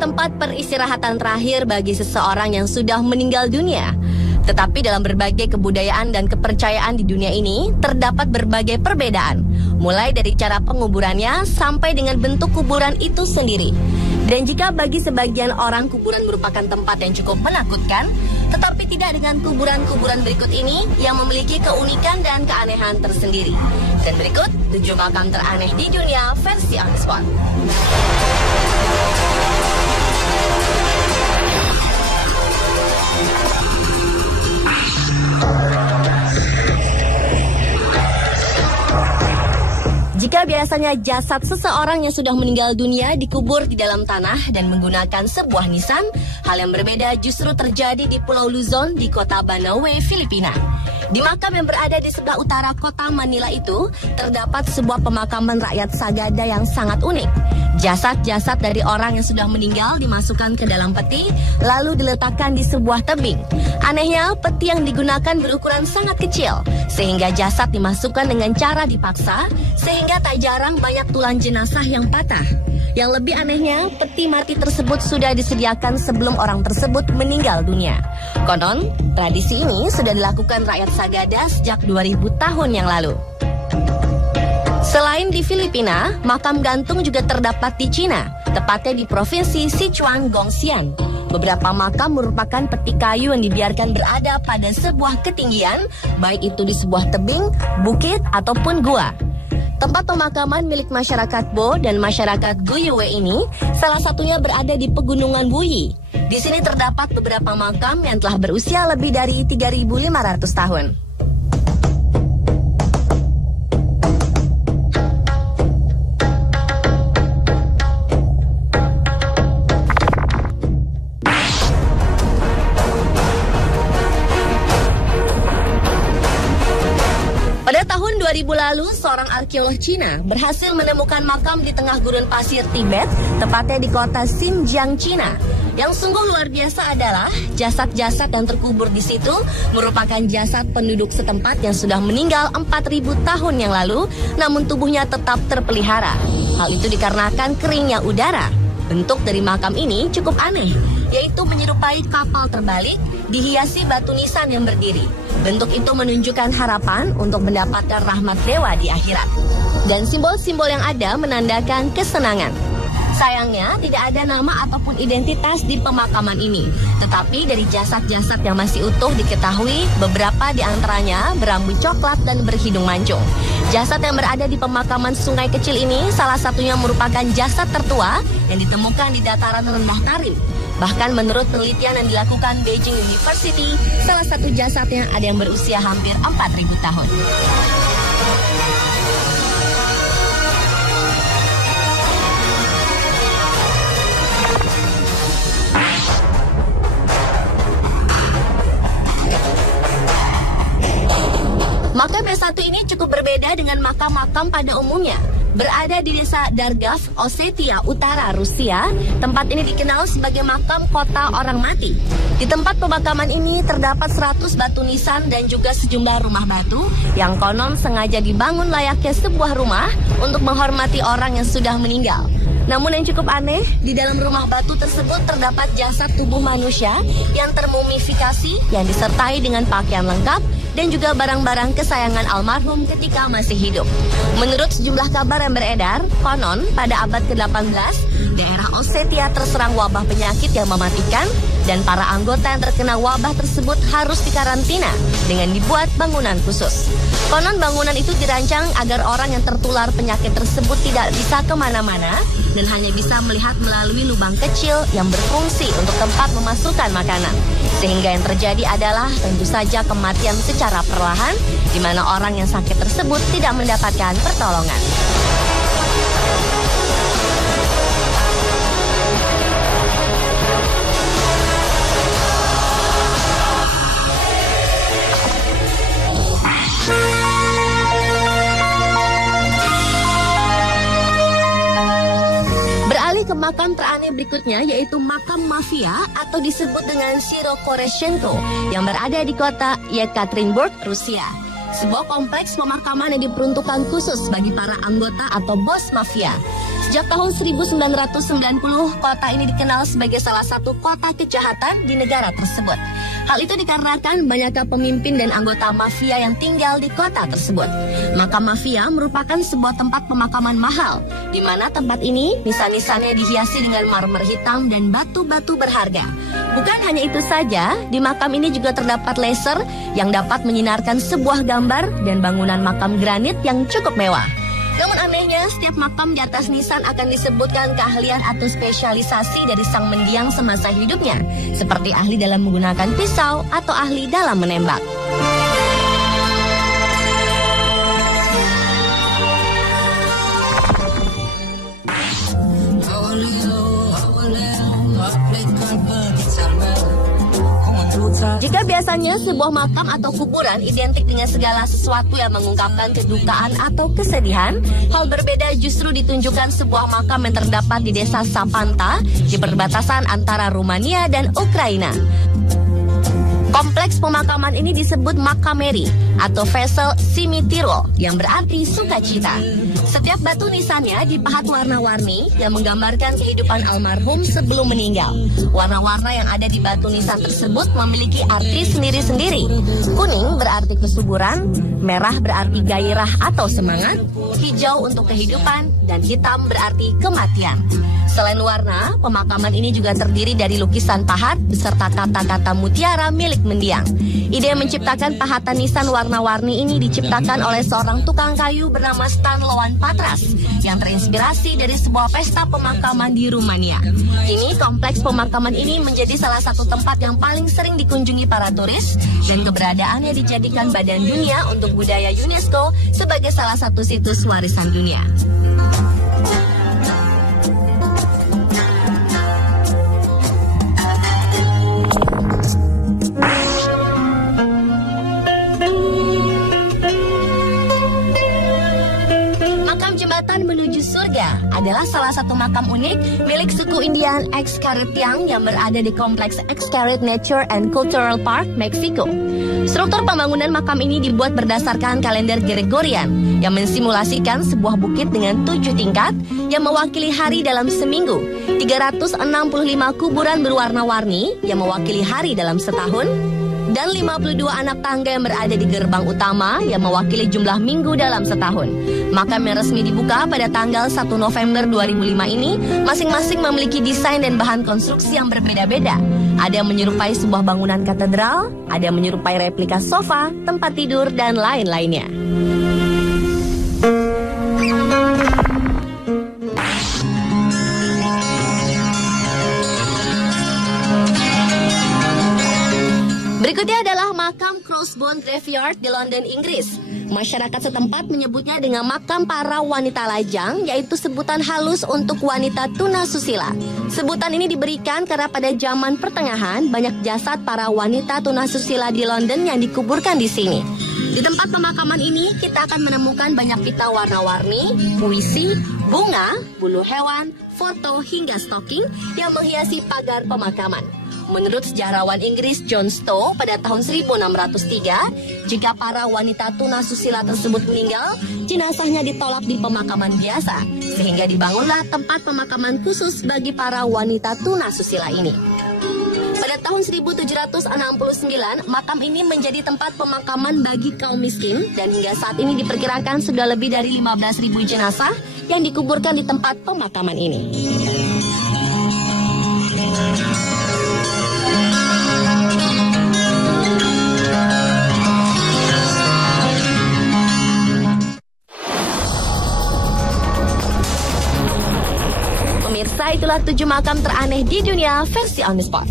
tempat peristirahatan terakhir bagi seseorang yang sudah meninggal dunia. Tetapi dalam berbagai kebudayaan dan kepercayaan di dunia ini terdapat berbagai perbedaan, mulai dari cara penguburannya sampai dengan bentuk kuburan itu sendiri. Dan jika bagi sebagian orang kuburan merupakan tempat yang cukup menakutkan, tetapi tidak dengan kuburan-kuburan berikut ini yang memiliki keunikan dan keanehan tersendiri. Dan berikut 7 makam teraneh di dunia versi on the spot. Jika biasanya jasad seseorang yang sudah meninggal dunia dikubur di dalam tanah dan menggunakan sebuah nisan, hal yang berbeda justru terjadi di Pulau Luzon di kota Banaue, Filipina. Di makam yang berada di sebelah utara kota Manila itu, terdapat sebuah pemakaman rakyat Sagada yang sangat unik. Jasad-jasad dari orang yang sudah meninggal dimasukkan ke dalam peti, lalu diletakkan di sebuah tebing. Anehnya, peti yang digunakan berukuran sangat kecil, sehingga jasad dimasukkan dengan cara dipaksa, sehingga tak jarang banyak tulang jenazah yang patah. Yang lebih anehnya, peti mati tersebut sudah disediakan sebelum orang tersebut meninggal dunia. Konon, tradisi ini sudah dilakukan rakyat Sagada sejak 2000 tahun yang lalu. Selain di Filipina, makam gantung juga terdapat di Cina, tepatnya di provinsi Sichuan, Gongxian. Beberapa makam merupakan peti kayu yang dibiarkan berada pada sebuah ketinggian, baik itu di sebuah tebing, bukit, ataupun gua. Tempat pemakaman milik masyarakat Bo dan masyarakat Guyue ini salah satunya berada di Pegunungan Wuyi. Di sini terdapat beberapa makam yang telah berusia lebih dari 3.500 tahun. Pada tahun 2000 lalu, seorang arkeolog Cina berhasil menemukan makam di tengah gurun pasir Tibet, tepatnya di kota Xinjiang, Cina. Yang sungguh luar biasa adalah jasad-jasad yang terkubur di situ merupakan jasad penduduk setempat yang sudah meninggal 4.000 tahun yang lalu, namun tubuhnya tetap terpelihara. Hal itu dikarenakan keringnya udara. Bentuk dari makam ini cukup aneh, yaitu menyerupai kapal terbalik dihiasi batu nisan yang berdiri. Bentuk itu menunjukkan harapan untuk mendapatkan rahmat dewa di akhirat. Dan simbol-simbol yang ada menandakan kesenangan. Sayangnya, tidak ada nama ataupun identitas di pemakaman ini. Tetapi dari jasad-jasad yang masih utuh diketahui, beberapa di antaranya berambut coklat dan berhidung mancung. Jasad yang berada di pemakaman sungai kecil ini salah satunya merupakan jasad tertua yang ditemukan di dataran rendah Tarim. Bahkan menurut penelitian yang dilakukan Beijing University, salah satu jasadnya ada yang berusia hampir 4.000 tahun. Makam yang satu ini cukup berbeda dengan makam-makam pada umumnya. Berada di desa Dargav, Osetia Utara, Rusia, tempat ini dikenal sebagai makam kota orang mati. Di tempat pemakaman ini terdapat 100 batu nisan dan juga sejumlah rumah batu yang konon sengaja dibangun layaknya sebuah rumah untuk menghormati orang yang sudah meninggal. Namun yang cukup aneh, di dalam rumah batu tersebut terdapat jasad tubuh manusia yang termumifikasi yang disertai dengan pakaian lengkap dan juga barang-barang kesayangan almarhum ketika masih hidup. Menurut sejumlah kabar yang beredar, konon pada abad ke-18, daerah Osetia terserang wabah penyakit yang mematikan dan para anggota yang terkena wabah tersebut harus dikarantina dengan dibuat bangunan khusus. Konon bangunan itu dirancang agar orang yang tertular penyakit tersebut tidak bisa kemana-mana dan hanya bisa melihat melalui lubang kecil yang berfungsi untuk tempat memasukkan makanan. Sehingga yang terjadi adalah tentu saja kematian secara perlahan, di mana orang yang sakit tersebut tidak mendapatkan pertolongan. Ke makam teraneh berikutnya, yaitu makam mafia atau disebut dengan Sirokoreshenko yang berada di kota Yekaterinburg, Rusia. Sebuah kompleks pemakaman yang diperuntukkan khusus bagi para anggota atau bos mafia. Sejak tahun 1990, kota ini dikenal sebagai salah satu kota kejahatan di negara tersebut. Hal itu dikarenakan banyaknya pemimpin dan anggota mafia yang tinggal di kota tersebut. Makam mafia merupakan sebuah tempat pemakaman mahal, di mana tempat ini nisan-nisannya dihiasi dengan marmer hitam dan batu-batu berharga. Bukan hanya itu saja, di makam ini juga terdapat laser yang dapat menyinarkan sebuah gambar dan bangunan makam granit yang cukup mewah. Namun anehnya, setiap makam di atas nisan akan disebutkan keahlian atau spesialisasi dari sang mendiang semasa hidupnya, seperti ahli dalam menggunakan pisau atau ahli dalam menembak. Jika biasanya sebuah makam atau kuburan identik dengan segala sesuatu yang mengungkapkan kedukaan atau kesedihan, hal berbeda justru ditunjukkan sebuah makam yang terdapat di desa Sapanta di perbatasan antara Rumania dan Ukraina. Kompleks pemakaman ini disebut Makameri atau Vesel Simitiro yang berarti sukacita. Setiap batu nisannya dipahat warna-warni yang menggambarkan kehidupan almarhum sebelum meninggal. Warna-warna yang ada di batu nisan tersebut memiliki arti sendiri-sendiri. Kuning berarti kesuburan, merah berarti gairah atau semangat, hijau untuk kehidupan, dan hitam berarti kematian. Selain warna, pemakaman ini juga terdiri dari lukisan pahat beserta kata-kata mutiara milik mendiang. Ide menciptakan pahatan nisan warna-warni ini diciptakan oleh seorang tukang kayu bernama Stan Loan Patras yang terinspirasi dari sebuah pesta pemakaman di Rumania. Kini kompleks pemakaman ini menjadi salah satu tempat yang paling sering dikunjungi para turis dan keberadaannya dijadikan Badan Dunia untuk Budaya UNESCO sebagai salah satu situs warisan dunia. Menuju surga adalah salah satu makam unik milik suku Indian Xcaret-Tiang yang berada di kompleks Xcaret Nature and Cultural Park, Meksiko. Struktur pembangunan makam ini dibuat berdasarkan kalender Gregorian yang mensimulasikan sebuah bukit dengan 7 tingkat yang mewakili hari dalam seminggu, 365 kuburan berwarna-warni yang mewakili hari dalam setahun, dan 52 anak tangga yang berada di gerbang utama yang mewakili jumlah minggu dalam setahun. Makam yang resmi dibuka pada tanggal 1 November 2005 ini masing-masing memiliki desain dan bahan konstruksi yang berbeda-beda. Ada yang menyerupai sebuah bangunan katedral, ada yang menyerupai replika sofa, tempat tidur, dan lain-lainnya. Berikutnya adalah makam Crossbone Graveyard di London, Inggris. Masyarakat setempat menyebutnya dengan makam para wanita lajang, yaitu sebutan halus untuk wanita tunasusila. Sebutan ini diberikan karena pada zaman pertengahan banyak jasad para wanita tunasusila di London yang dikuburkan di sini. Di tempat pemakaman ini kita akan menemukan banyak pita warna-warni, puisi, bunga, bulu hewan, foto hingga stocking yang menghiasi pagar pemakaman. Menurut sejarawan Inggris John Stowe pada tahun 1603, jika para wanita tunasusila tersebut meninggal, jenazahnya ditolak di pemakaman biasa, sehingga dibangunlah tempat pemakaman khusus bagi para wanita tunasusila ini. Pada tahun 1769, makam ini menjadi tempat pemakaman bagi kaum miskin dan hingga saat ini diperkirakan sudah lebih dari 15.000 jenazah yang dikuburkan di tempat pemakaman ini. Pemirsa, itulah 7 makam teraneh di dunia versi On The Spot.